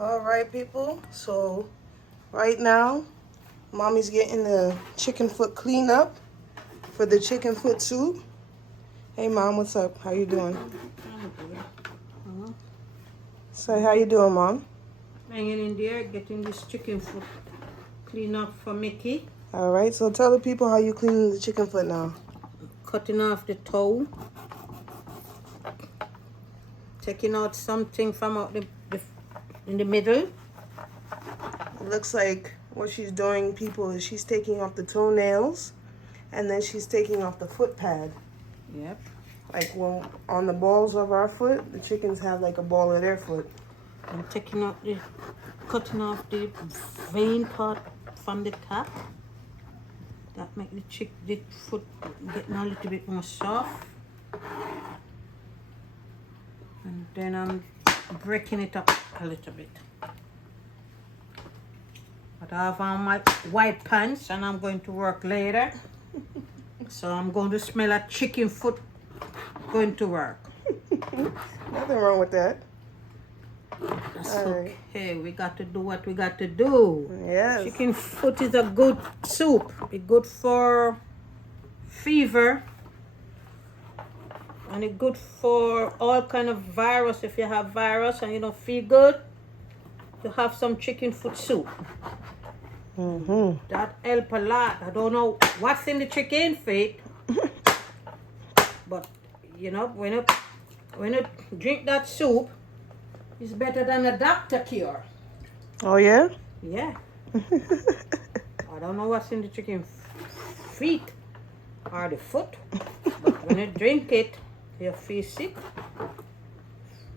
All right, people. So right now, mommy's getting the chicken foot clean up for the chicken foot soup. Hey, mom, what's up? How you doing? Say, how you doing, mom? Hanging in there, getting this chicken foot clean up for Mickey. All right. So tell the people how you cleaning the chicken foot now. Cutting off the toe. Taking out something from out in the middle. It looks like what she's doing, people, is she's taking off the toenails, and then she's taking off the foot pad. Yep. Like when on the balls of our foot, the chickens have like a ball of their foot. I'm cutting off the vein part from the top. That make the foot getting a little bit more soft. And then I'm breaking it up a little bit. But I have on my white pants and I'm going to work later. So I'm going to smell a chicken foot going to work. Nothing wrong with that. That's okay. We got to do what we got to do. Yes. Chicken foot is a good soup. It's good for fever. And it's good for all kind of virus. If you have virus and you don't feel good, you have some chicken foot soup. That help a lot. I don't know what's in the chicken feet, but you know when you drink that soup, it's better than a doctor cure. Oh yeah? Yeah. I don't know what's in the chicken feet or the foot, but when you drink it, you feel sick.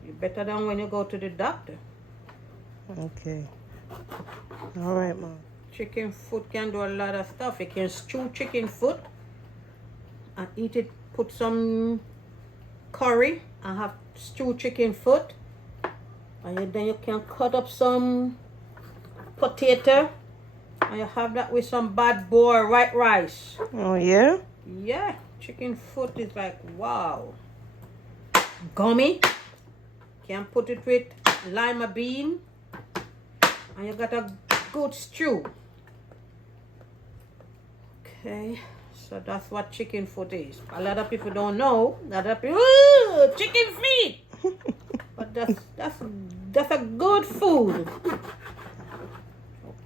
It's better than when you go to the doctor. Okay. All right, mom. Chicken foot can do a lot of stuff. You can stew chicken foot and eat it. Put some curry and have stewed chicken foot. And then you can cut up some potato and you have that with some bad boy white rice. Oh yeah? Yeah, chicken foot is like wow. Gummy. Can put it with lima bean and you got a good stew. Okay, so that's what chicken foot is. A lot of people don't know. A lot of people, ooh, chicken feet. But that's a good food.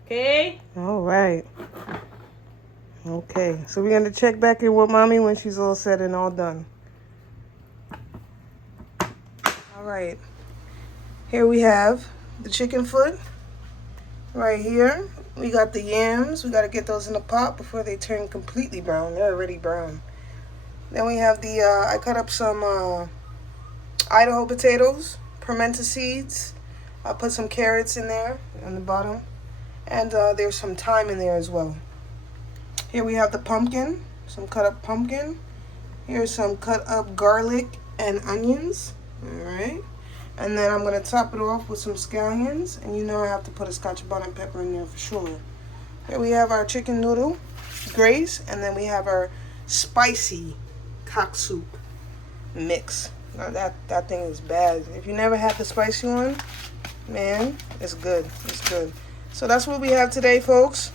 Okay. All right. Okay, so we're going to check back in with mommy when she's all said and all done. All right. Here we have the chicken foot. Right here, we got the yams. We got to get those in the pot before they turn completely brown. They're already brown. Then we have the, I cut up some Idaho potatoes, pimento seeds. I put some carrots in there on the bottom. And there's some thyme in there as well. Here we have the pumpkin, some cut up pumpkin. Here's some cut up garlic and onions. All right. And then I'm going to top it off with some scallions. And you know I have to put a scotch bonnet pepper in there for sure. Here we have our chicken noodle graze. And then we have our spicy cock soup mix. Now that thing is bad. If you never had the spicy one, man, it's good. It's good. So that's what we have today, folks.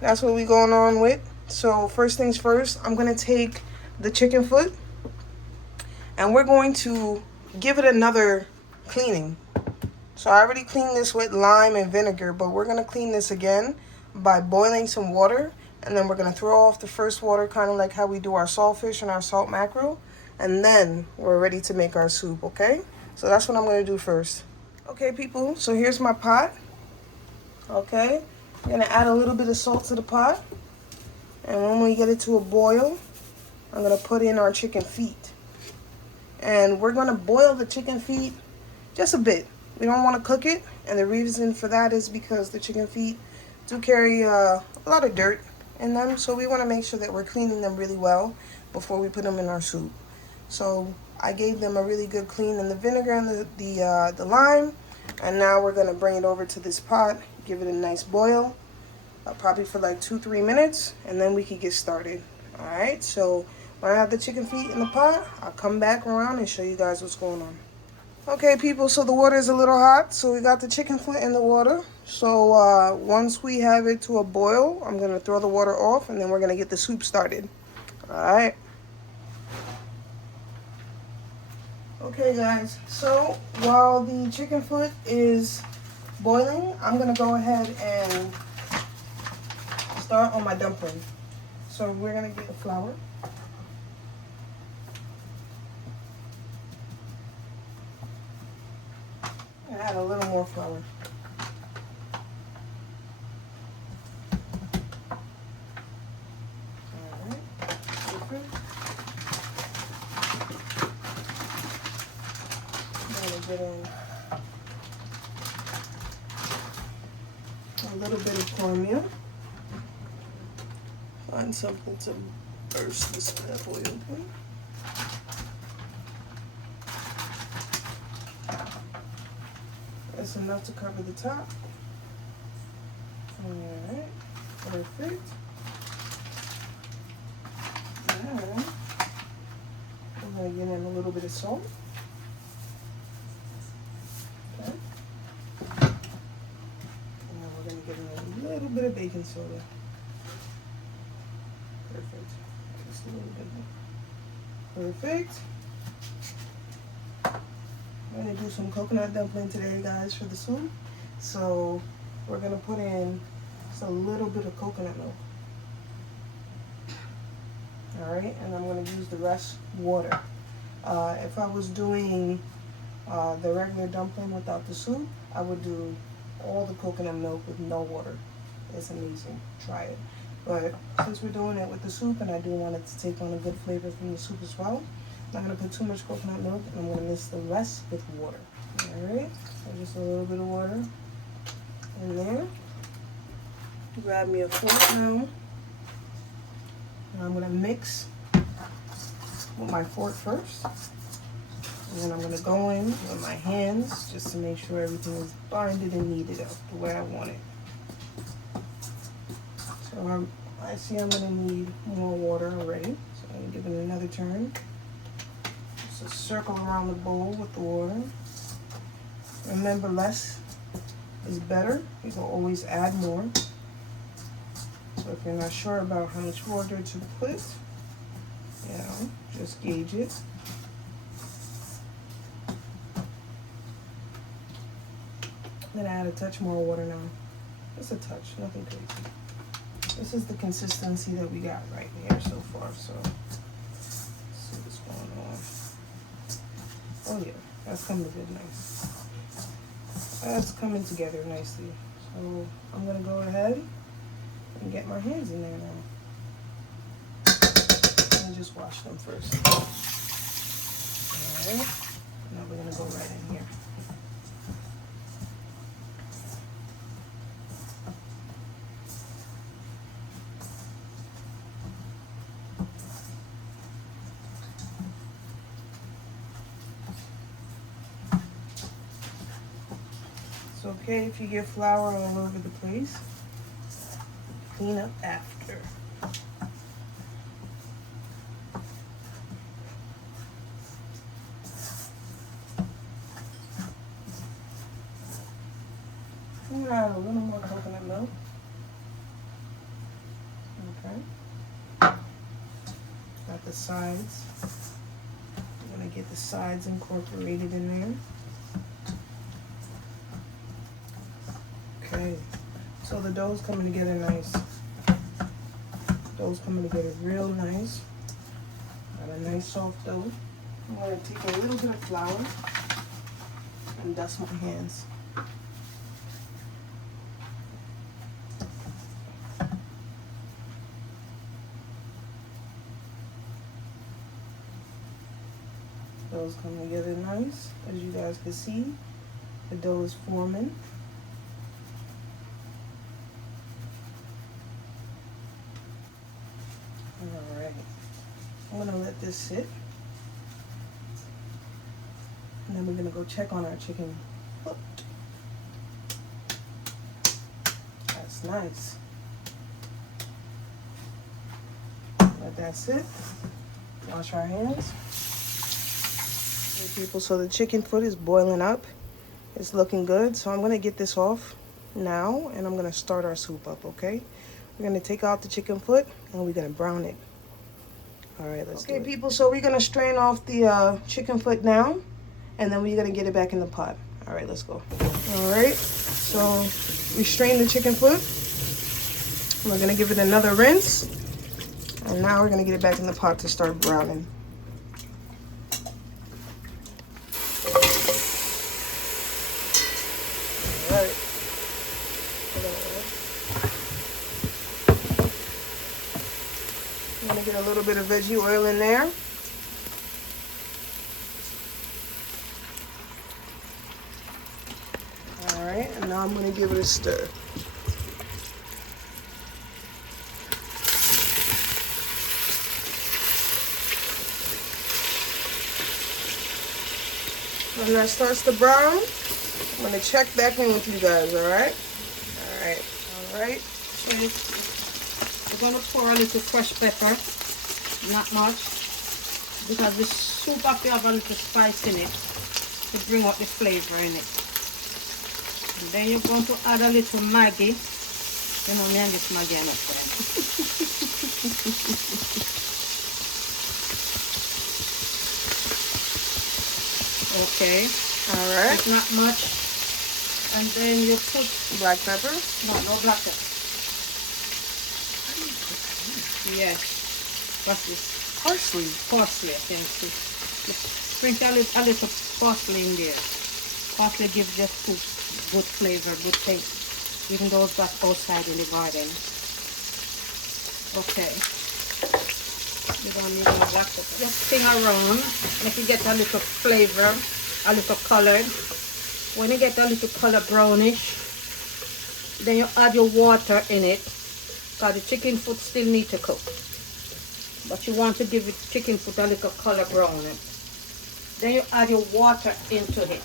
That's what we're going on with. So first things first, I'm going to take the chicken foot. And we're going to give it another cleaning. So I already cleaned this with lime and vinegar, but we're going to clean this again by boiling some water, and then we're going to throw off the first water, kind of like how we do our saltfish and our salt mackerel, and then we're ready to make our soup. Okay, so that's what I'm going to do first. Okay, people, so here's my pot. Okay, I'm going to add a little bit of salt to the pot, and when we get it to a boil, I'm going to put in our chicken feet. And we're going to boil the chicken feet just a bit. We don't want to cook it, and the reason for that is because the chicken feet do carry a lot of dirt in them, so we want to make sure that we're cleaning them really well before we put them in our soup. So I gave them a really good clean in the vinegar and the lime, and now we're going to bring it over to this pot, give it a nice boil, probably for like 2-3 minutes, and then we can get started. All right, so when I have the chicken feet in the pot, I'll come back around and show you guys what's going on. Okay, people, so the water is a little hot, so we got the chicken foot in the water. So once we have it to a boil, I'm going to throw the water off, and then we're going to get the soup started. All right. Okay, guys, so while the chicken foot is boiling, I'm going to go ahead and start on my dumpling. So we're going to get the flour. And add a little more flour. Get in a little bit of cornmeal. Find something to burst this bad boy open. That's enough to cover the top. Alright, perfect. And I'm going to get in a little bit of salt. A little bit of baking soda. Perfect. Just a little bit more. Perfect. I'm going to do some coconut dumpling today, guys, for the soup. So we're going to put in just a little bit of coconut milk. Alright, and I'm going to use the rest water. If I was doing the regular dumpling without the soup, I would do all the coconut milk with no water. It's amazing. Try it. But since we're doing it with the soup, and I do want it to take on a good flavor from the soup as well, I'm not going to put too much coconut milk, and I'm going to mix the rest with water. Alright? So just a little bit of water in there. Grab me a fork now. And I'm going to mix with my fork first. And then I'm going to go in with my hands just to make sure everything is binded and kneaded up the way I want it. So I see I'm going to need more water already. So I'm going to give it another turn. Just a circle around the bowl with the water. Remember, less is better. You can always add more. So if you're not sure about how much water to put, you know, just gauge it. I'm going to add a touch more water now. Just a touch, nothing crazy. This is the consistency that we got right here so far. So let's see what's going on. Oh yeah, that's coming together nice. That's coming together nicely. So I'm going to go ahead and get my hands in there now. And just wash them first. Alright, now we're going to go right in here. It's okay if you get flour all over the place. Clean up after. I'm gonna add a little more coconut milk. Okay. Got the sides. I'm gonna get the sides incorporated in there. Okay. So the dough's coming together nice. Dough's coming together real nice. Got a nice soft dough. I'm gonna take a little bit of flour and dust my hands. Dough's coming together nice. As you guys can see, the dough is forming. Alright, I'm gonna let this sit. And then we're gonna go check on our chicken foot. That's nice. Let that sit. Wash our hands. People, so the chicken foot is boiling up. It's looking good, so I'm gonna get this off now and I'm gonna start our soup up. Okay, we're gonna take out the chicken foot and we're gonna brown it. All right, let's do it. People, so we're gonna strain off the chicken foot now and then we're gonna get it back in the pot. All right, let's go. All right, so we strained the chicken foot. We're gonna give it another rinse and now we're gonna get it back in the pot to start browning. Alright. I'm gonna get a little bit of veggie oil in there. Alright, and now I'm gonna give it a stir. When that starts to brown, I'm gonna check back in with you guys, alright? Alright. So we're gonna pour a little fresh pepper, not much, because the soup have to have a little spice in it to bring out the flavor in it. And then you're going to add a little Maggi. You know me and this Maggi are not friends. Okay. Alright. It's not much. And then you put Black pepper? no black pepper. Yes. What's this? Parsley. Parsley, I think. Sprinkle a little parsley in there. Parsley gives the soup good flavor, good taste. Even though it's back outside in the garden. Okay. You don't need no black pepper. Just sing around. Make it get a little flavor, a little colored. When you get a little color brownish, then you add your water in it. Because the chicken foot still need to cook. But you want to give the chicken foot a little color brown. Then you add your water into it.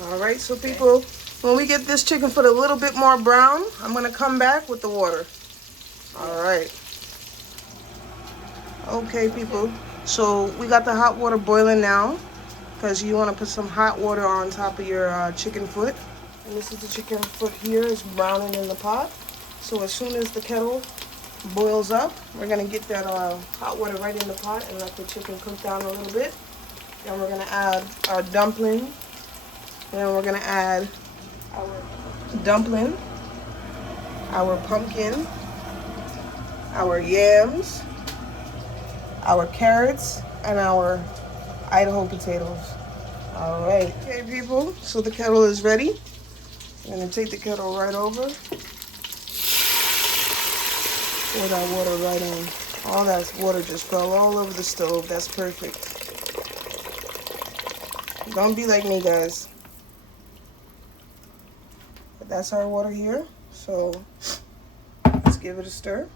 Alright, so people, when we get this chicken foot a little bit more brown, I'm gonna come back with the water. Alright. Okay, people, so we got the hot water boiling now because you want to put some hot water on top of your chicken foot. And this is the chicken foot here. It's browning in the pot. So as soon as the kettle boils up, we're going to get that hot water right in the pot and let the chicken cook down a little bit. Then we're going to add our dumpling. And then we're going to add our dumpling, our pumpkin, our yams, our carrots, and our Idaho potatoes. All right. Okay, people, so the kettle is ready. I'm gonna take the kettle right over. Pour that water right in. All that water just fell all over the stove. That's perfect. Don't be like me, guys. But that's our water here. So let's give it a stir.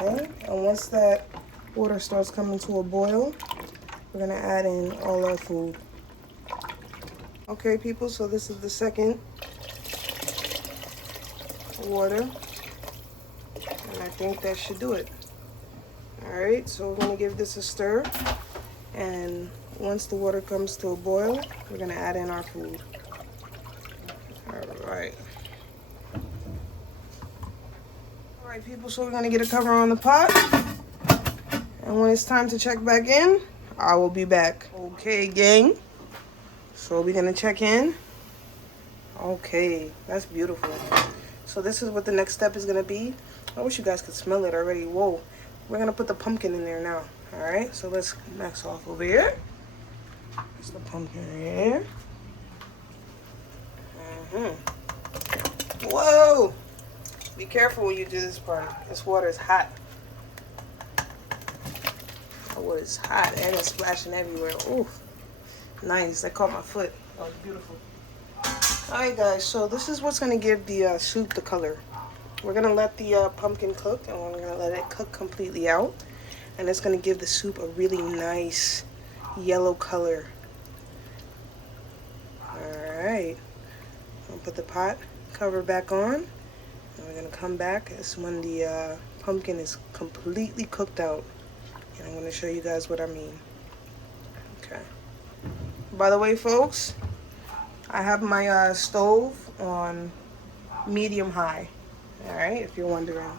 Okay, and once that water starts coming to a boil, we're gonna add in all our food. Okay, people, so this is the second water, and I think that should do it. All right, so we're gonna give this a stir, and once the water comes to a boil, we're gonna add in our food. All right. Alright, people, so we're going to get a cover on the pot. And when it's time to check back in, I will be back. Okay, gang. So we're going to check in. Okay, that's beautiful. So this is what the next step is going to be. I wish you guys could smell it already. Whoa. We're going to put the pumpkin in there now. Alright, so let's max off over here. There's the pumpkin here. Whoa. Be careful when you do this part. This water is hot. The water is hot and it's splashing everywhere. Oof. Nice. That caught my foot. That was beautiful. Alright, guys. So this is what's going to give the soup the color. We're going to let the pumpkin cook and we're going to let it cook completely out. And it's going to give the soup a really nice yellow color. Alright. I'm going to put the pot cover back on. And we're going to come back as when the pumpkin is completely cooked out. And I'm going to show you guys what I mean. Okay. By the way, folks, I have my stove on medium high. All right, if you're wondering.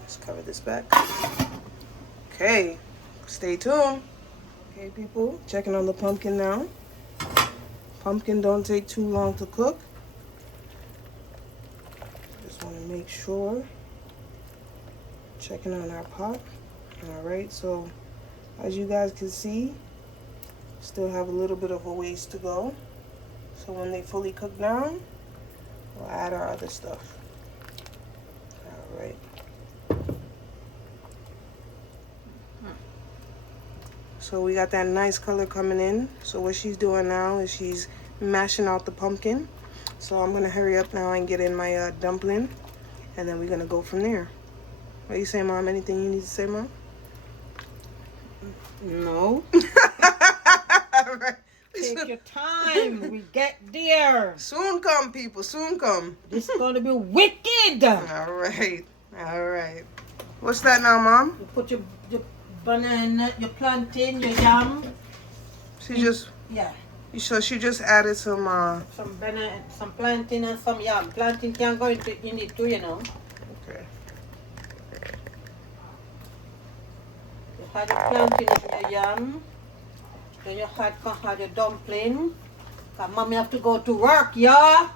Let's cover this back. Okay, stay tuned. Okay, people, checking on the pumpkin now. Pumpkin don't take too long to cook. Just want to make sure. Checking on our pot. All right, so as you guys can see, still have a little bit of a ways to go. So when they fully cook down, we'll add our other stuff. All right. So we got that nice color coming in. So what she's doing now is she's mashing out the pumpkin. So I'm gonna hurry up now and get in my dumpling, and then we're gonna go from there. What do you say, Mom? Anything you need to say, Mom? No. All right. Take your time. We get there. Soon come, people. Soon come. This is going to be wicked. All right. All right. What's that now, Mom? You put your banana, your plantain, your yam. She just... Yeah. So she just added some... Some banana, some plantain and some yam. Plantain can go in it too, you know. Okay. You had your plantain in your yam. Then you had your dumpling. Cause mommy have to go to work, yeah.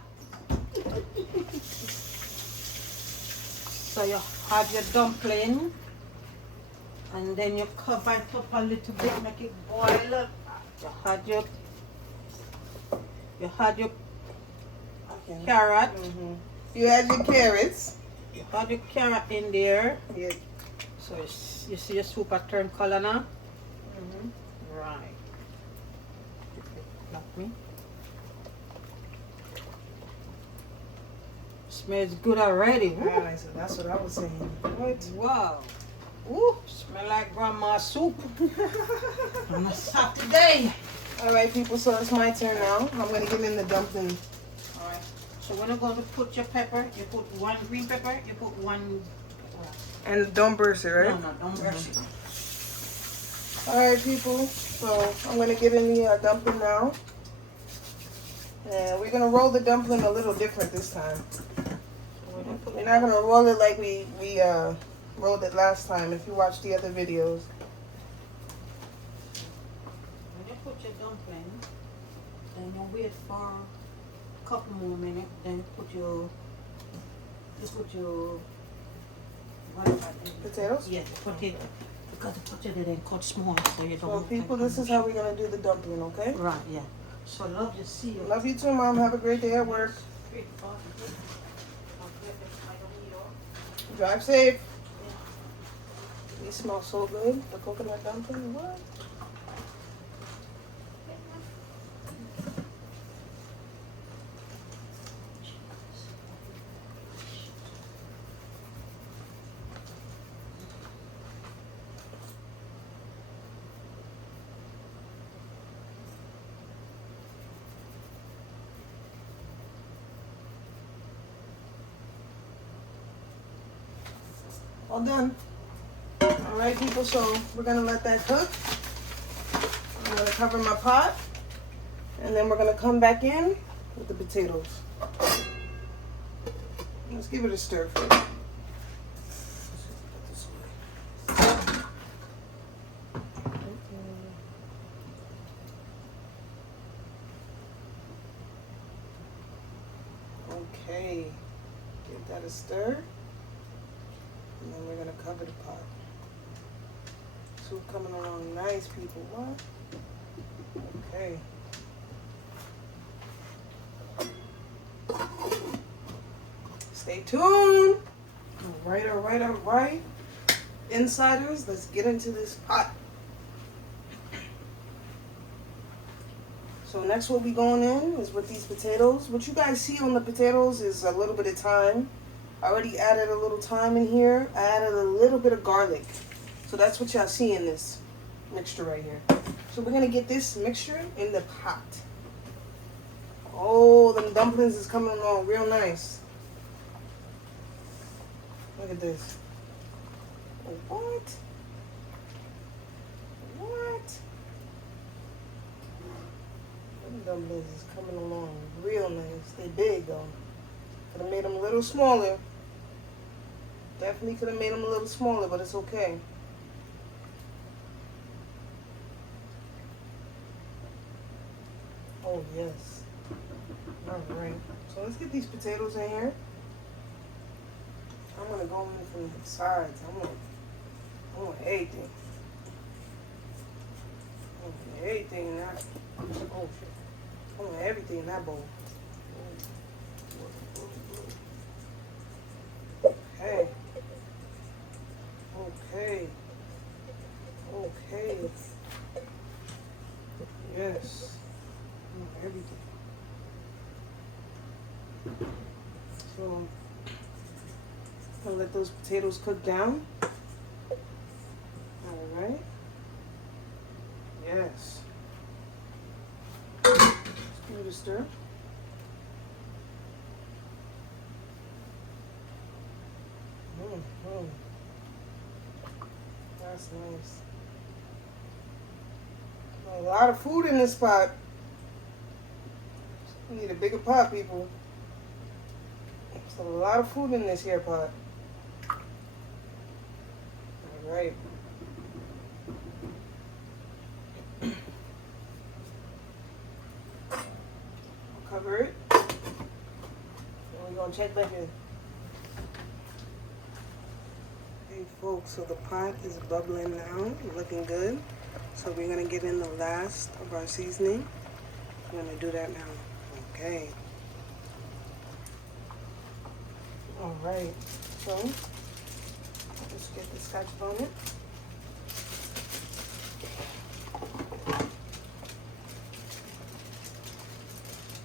So you had your dumpling, and then you cover it up a little bit, make it boil. You had your carrot. Mm-hmm. You had your carrots. You had your carrot in there. Yeah. So you see your soup a turn color now. Mm-hmm. Right. Like me. Smells good already. Right, so that's what I was saying. What? Wow. Ooh, smell like grandma's soup on a Saturday. All right, people, so it's my turn now. I'm going to get in the dumpling. All right. So when you're going to put your pepper, you put one green pepper, you put one... And don't burst it, right? No, don't burst it. All right, people, so I'm going to get in the dumpling now. And we're going to roll the dumpling a little different this time. We're not going to roll it like we rolled it last time, if you watched the other videos. When you put your dumpling, then you wait for a couple more minutes, then put your... Potatoes? Yeah, put it... Because the potato then cut small, so you don't... So, people, this is how we're going to do the dumpling, okay? Right, yeah. So love you, see you. Love you too, Mom. Have a great day at work. Drive safe. These smell so good. The coconut dumpling. What? All done. All right, people, so we're gonna let that cook. I'm gonna cover my pot, and then we're gonna come back in with the potatoes. Let's give it a stir first. Okay, give that a stir. And then we're gonna cover the pot. Soup coming along nice, people. What? Okay. Stay tuned. All right, all right, all right. Insiders, let's get into this pot. So next what we going in is with these potatoes. What you guys see on the potatoes is a little bit of thyme. I already added a little thyme in here. I added a little bit of garlic. So that's what y'all see in this mixture right here. So we're gonna get this mixture in the pot. Oh, them dumplings is coming along real nice. Look at this. What? What? Them dumplings is coming along real nice. They big though. Could have made them a little smaller. Definitely could have made them a little smaller, but it's okay. Oh yes. Alright. So let's get these potatoes in here. I'm gonna go in from the sides. I want everything. I want everything in that. Oh shit. I want everything in that bowl. Okay. Okay. Okay. Yes. I want everything. So I'm gonna let those potatoes cook down. All right. Yes. Let's give it a stir. That's nice. A lot of food in this pot. We need a bigger pot, people. There's a lot of food in this here pot. All right. I'll cover it. And we're gonna check back in. Hey folks, so the pot is bubbling now, looking good. So we're gonna get in the last of our seasoning. We're gonna do that now. Okay. All right, so let's get the Scotch bonnet.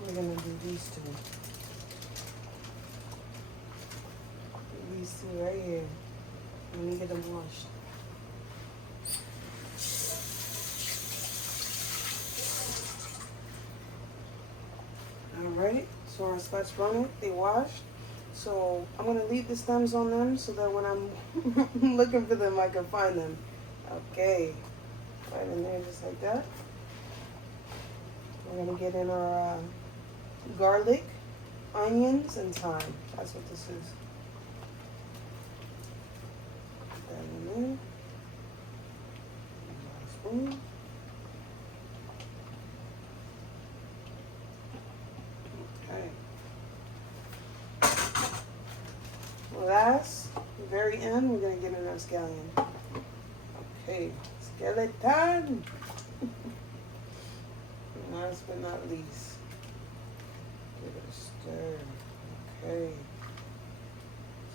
We're gonna do these two. These two right here. Let me get them washed. All right, so our Scotch bonnet, they washed. So I'm gonna leave the stems on them so that when I'm looking for them, I can find them. Okay, right in there just like that. We're gonna get in our garlic, onions, and thyme. That's what this is. Put that in there. Spoon. Okay. Last, the very end, we're gonna get in our scallion. Okay, skeleton. Last but not least, give it a stir. Okay.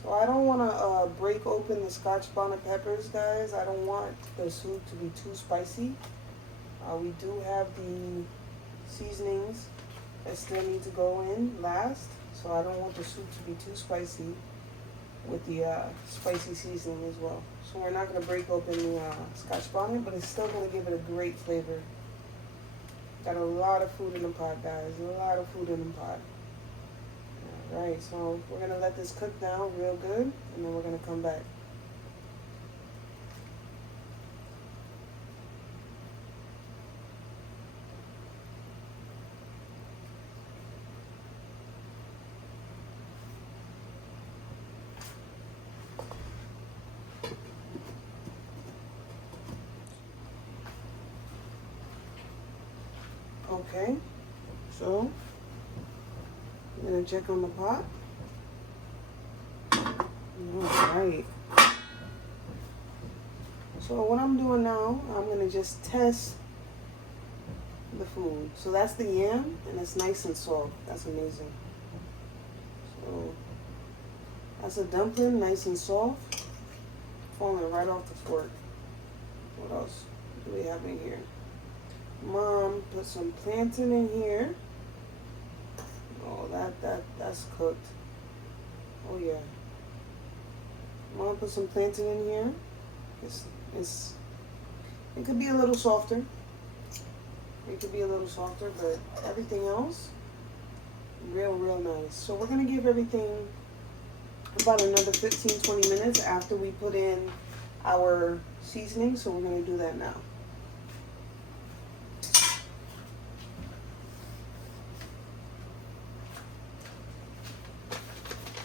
So I don't want to break open the Scotch bonnet peppers, guys. I don't want the soup to be too spicy. We do have the seasonings that still need to go in last, so I don't want the soup to be too spicy with the spicy seasoning as well. So we're not going to break open the Scotch bonnet, but it's still going to give it a great flavor. Got a lot of food in the pot, guys. A lot of food in the pot. Alright, so we're going to let this cook down real good, and then we're going to come back. Okay, so I'm gonna check on the pot. Alright. So what I'm doing now, I'm gonna just test the food. So that's the yam, and it's nice and soft. That's amazing. So that's a dumpling, nice and soft, falling right off the fork. What else do we have in here? Mom put some plantain in here. Oh, that's cooked. Oh yeah. Mom put some plantain in here. It could be a little softer. It could be a little softer, but everything else, real nice. So we're gonna give everything about another 15-20 minutes after we put in our seasoning, so we're going to do that now.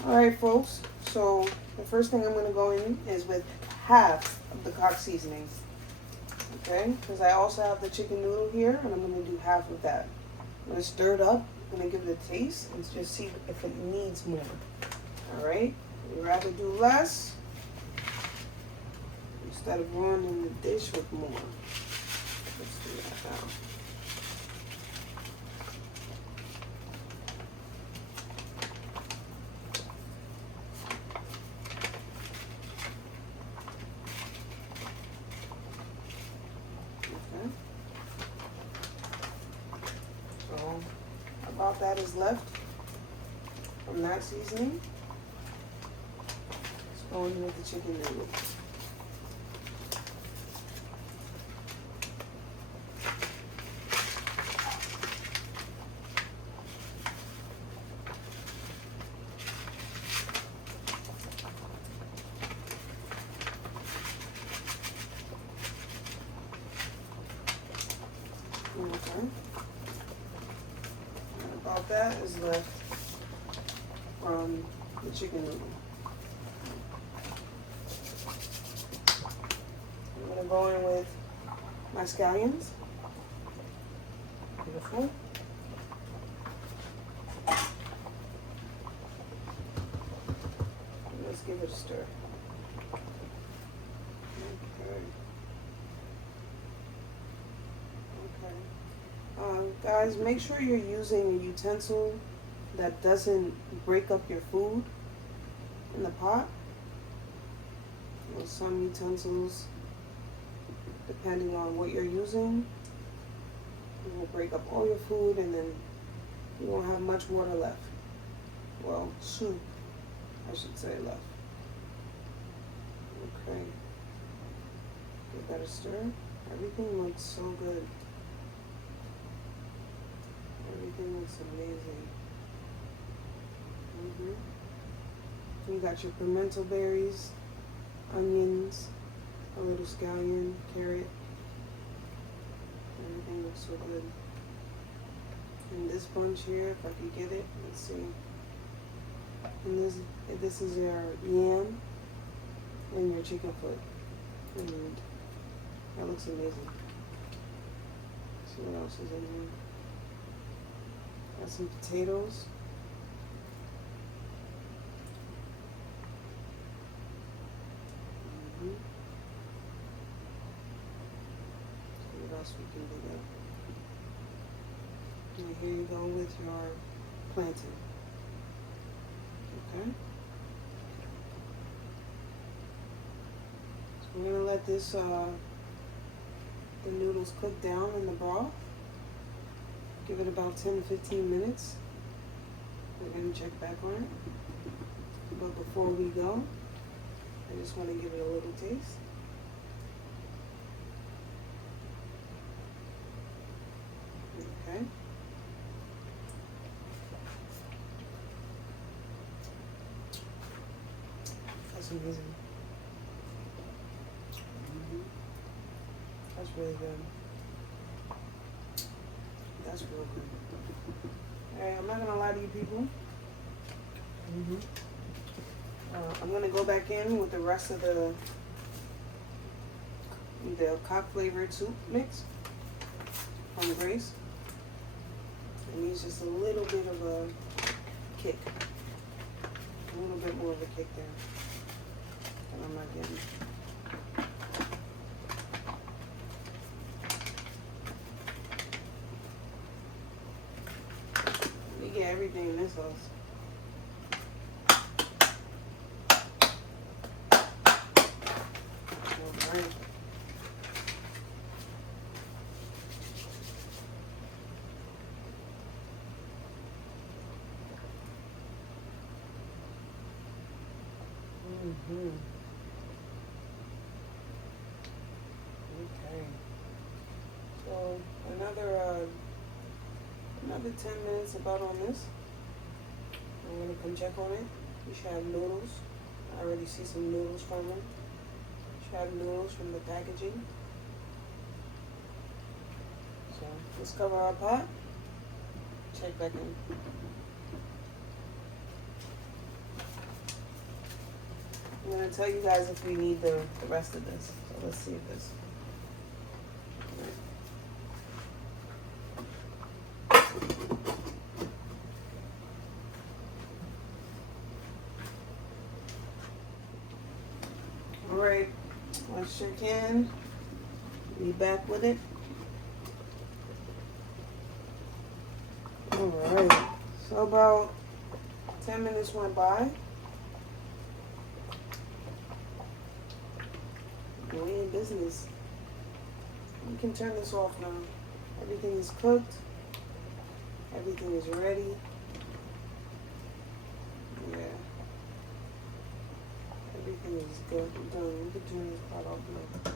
Alright folks, so the first thing I'm going to go in is with half of the cock seasoning. Okay, because I also have the chicken noodle here, and I'm going to do half of that. I'm going to stir it up, I'm going to give it a taste, and just see if it needs more. Alright, we'd rather do less instead of ruining the dish with more. Let's do that now. About that is left from that seasoning. Let's go in with the chicken noodle. Okay. About that is left from the chicken noodle. I'm going to go in with my scallions. Beautiful. And let's give it a stir. Guys, make sure you're using a utensil that doesn't break up your food in the pot. Some utensils, depending on what you're using, it will break up all your food and then you won't have much water left. Well, soup, I should say, left. Okay. Give that a stir. Everything looks so good. Everything looks amazing. You got your pimento berries, onions, a little scallion, carrot. Everything looks so good. And this bunch here, if I could get it, let's see. And this is your yam and your chicken foot. And that looks amazing. Let's see what else is in here. Got some potatoes. See what else we can do there. And here you go with your plantain. Okay. So we're gonna let this the noodles cook down in the broth. Give it about 10 to 15 minutes. We're going to check back on it. But before we go, I just want to give it a little taste. Okay. That's amazing. That's really good. That's real good. Alright, I'm not gonna lie to you people. I'm gonna go back in with the rest of the cock flavored soup mix from Grace. It needs just a little bit of a kick. A little bit more of a kick there. And I'm not getting. Get everything in this sauce. Alright. Okay. So another 10 minutes about on this. I'm gonna come check on it. You should have noodles. I already see some noodles from them. crab noodles from the packaging. So let's cover our pot. Check back in. I'm gonna tell you guys if we need the rest of this. So let's see if this. Alright, let's check in. Be back with it. Alright, so about 10 minutes went by. We in business. We can turn this off now. Everything is cooked. Everything is ready. Yeah. Everything is good. We're done. We can turn this pot off now.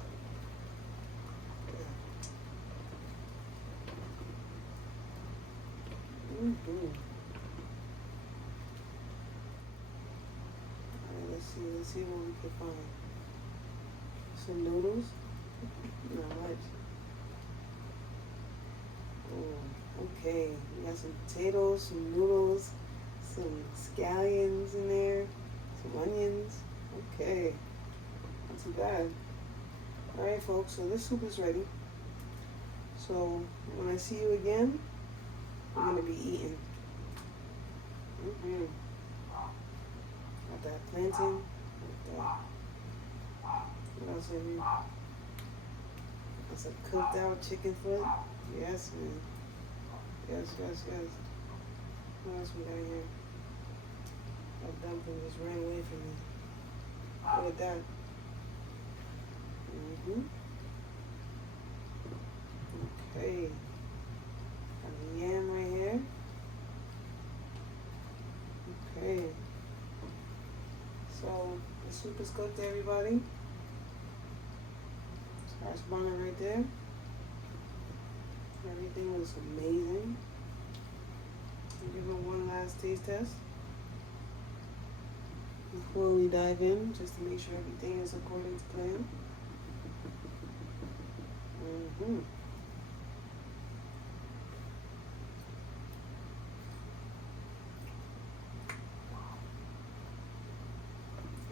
Alright, let's see what we can find. Some noodles. Not much. Oh, okay. We got some potatoes, some noodles, some scallions in there, some onions. Okay. Not too bad. Alright, folks, so this soup is ready. So when I see you again, we're going to be eating. Got that plantain. Got that. What else in here? That's a cooked out chicken foot. Yes, man. Yes. What else we got here? That dumpling just ran away from me. Look at that. Okay. Got the yam right here. Okay. So the soup is cooked, everybody. Starts burning right there. Everything was amazing. I'll give it one last taste test before we dive in, just to make sure everything is according to plan.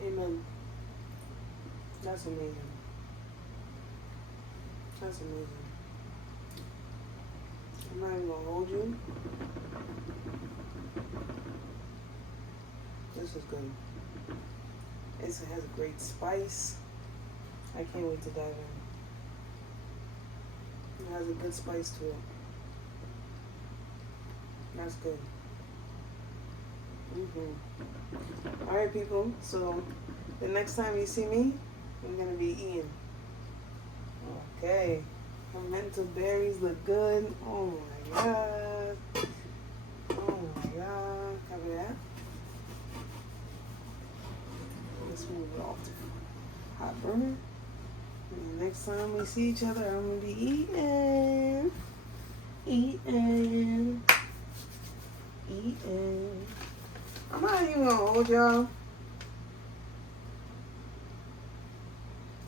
Amen. That's amazing. That's amazing. I'm not even gonna hold you. This is good. It has a great spice. I can't wait to dive in. It has a good spice to it. That's good. Alright, people. So the next time you see me, I'm gonna be eating. Okay. Pimento berries look good. Oh my god. Oh my god. Cover that. Let's move it off to hot burner. And the next time we see each other, I'm gonna be eating. I'm not even gonna hold y'all.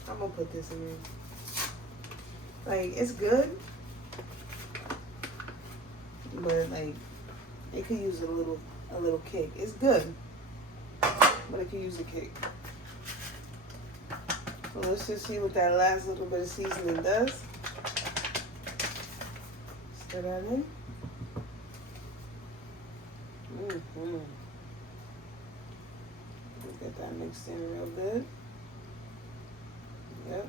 I'm gonna put this in there. Like, it's good, but like, it could use a little kick. It's good, but it could use a kick. So let's just see what that last little bit of seasoning does. Stir that in. Get that mixed in real good. Yep.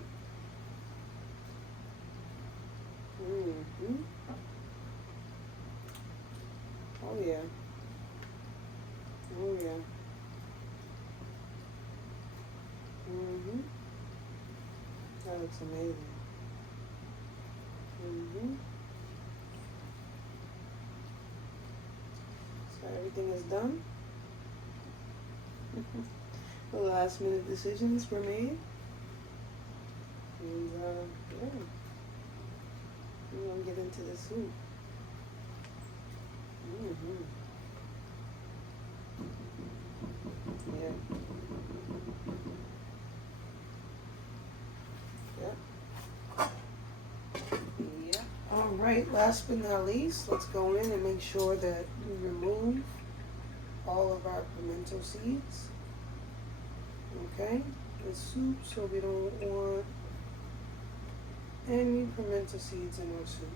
Oh yeah. Oh yeah. That looks amazing. So everything is done. The last minute decisions were made. And yeah. We're gonna get into the soup. Yeah. Alright, last but not least, let's go in and make sure that we remove all of our pimento seeds. Okay, the soup, so we don't want any pimento seeds in our soup.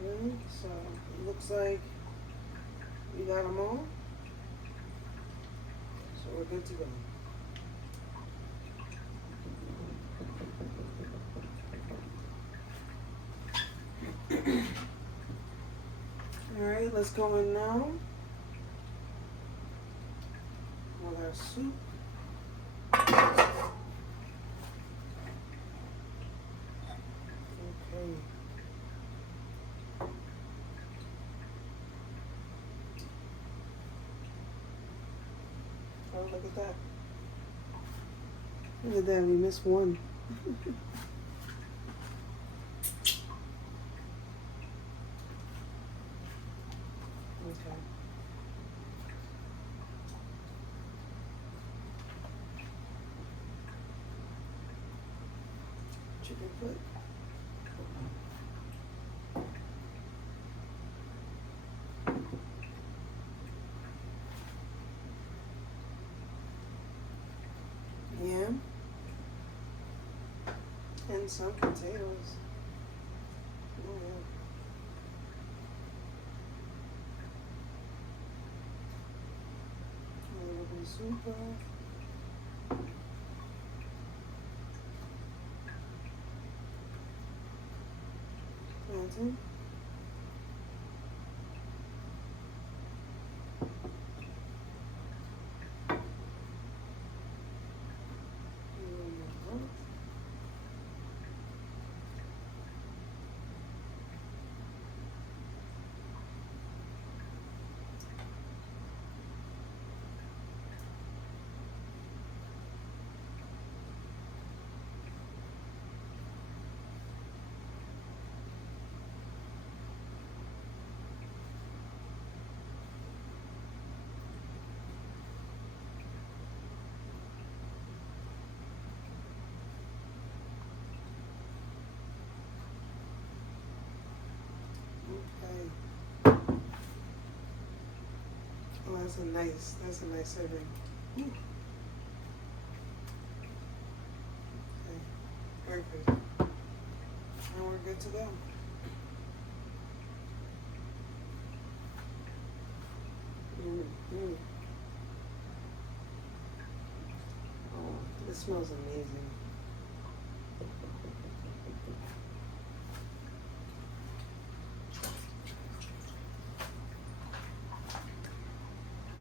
Okay, so it looks like we got them all. So we're good to go. Alright, let's go in now with our soup. Okay. Oh, look at that. Look at that, we missed one. Okay. Chicken foot. Yam. And some potatoes. Oh, yeah. A little bit of soup. Plantain. Okay. Oh, that's a nice serving. Ooh. Okay, perfect. Now we're good to go. Oh, this smells amazing.